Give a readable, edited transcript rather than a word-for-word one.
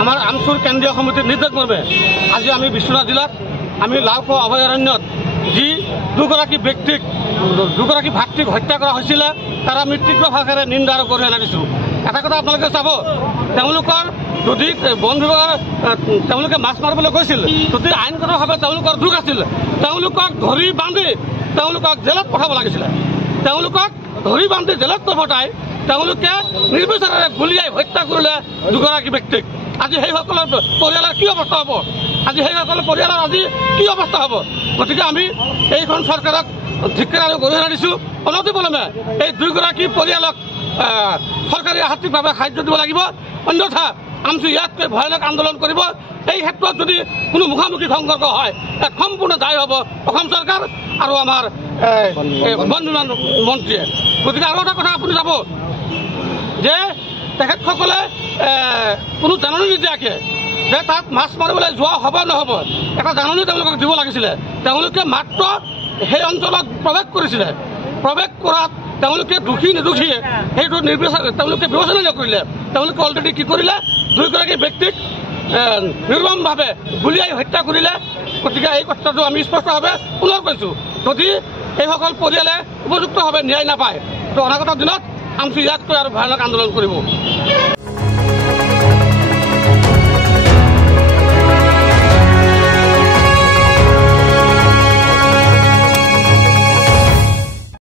আমাৰ আমচুৰ কেন্দ্ৰীয় সমিতিৰ নিৰ্দেশ মৰ্মে আজি আমি বিশ্বনাথ জিলাত আমি লাওখোৱা অভয়াৰণ্যত যি দুগৰাকী ব্যক্তিক দুগৰাকী ভাতৃক হত্যা কৰা হৈছিলে তাৰ আমি তীব্ৰ ভাষাৰে নিন্দা আৰু গৰিহণা দিছোঁ। এটা কথা আপোনালোকে চাব, তেওঁলোকৰ যদি বন বিভাগৰ তেওঁলোকে মাছ মাৰিবলৈ গৈছিল, যদি আইনগতভাৱে তেওঁলোকৰ দোষ আছিল, তেওঁলোকক ধৰি বান্ধি তেওঁলোকক জেলত পঠাব লাগিছিলে। তেওঁলোকক ধৰি বান্ধি জেলত নপঠাই তেওঁলোকে নিৰ্বিচাৰে গুলিয়াই হত্যা কৰিলে দুগৰাকী ব্যক্তিক। আজি সেইসকলৰ পৰিয়ালৰ কি অৱস্থা হ'ব? আজি সেইসকলৰ পৰিয়ালৰ আজি কি অৱস্থা হ'ব? গতিকে আমি এইখন চৰকাৰক ধিক্কাৰ আৰু গৰিহণা দিছোঁ। অনতিপলমে এই দুয়োগৰাকী পৰিয়ালক চৰকাৰী আৰ্থিকভাৱে সাহায্য দিব লাগিব, অন্যথা আমচু ইয়াতকৈ ভয়ানক আন্দোলন কৰিব। এই ক্ষেত্ৰত যদি কোনো মুখামুখি সংঘৰ্ষ হয়, তাত সম্পূৰ্ণ দায়ী হ'ব অসম চৰকাৰ আৰু আমাৰ বন বিমান মন্ত্ৰীয়ে। গতিকে আৰু এটা কথা আপুনি যাব যে তেখেতসকলে কোনো জাননী নিদিয়াকৈ যে তাত মাছ মাৰিবলৈ যোৱা হ'ব নহ'ব এটা জাননী তেওঁলোকক দিব লাগিছিলে। তেওঁলোকে মাত্ৰ সেই অঞ্চলত প্ৰৱেশ কৰিছিলে। প্ৰৱেশ কৰাত তেওঁলোকে দোষী নিদোষীয়ে সেইটো তেওঁলোকে বিবেচনা নকৰিলে। তেওঁলোকে অলৰেডি কি কৰিলে, দুয়োগৰাকী ব্যক্তিক নিৰ্মমভাৱে গুলিয়াই হত্যা কৰিলে। গতিকে এই কথাটো আমি স্পষ্টভাৱে পুনৰ কৈছোঁ, যদি এইসকল পৰিয়ালে উপযুক্তভাৱে ন্যায় নাপায় তো অনাগত দিনত আমচু ইয়াতকৈ আৰু ভয়ানক আন্দোলন কৰিব।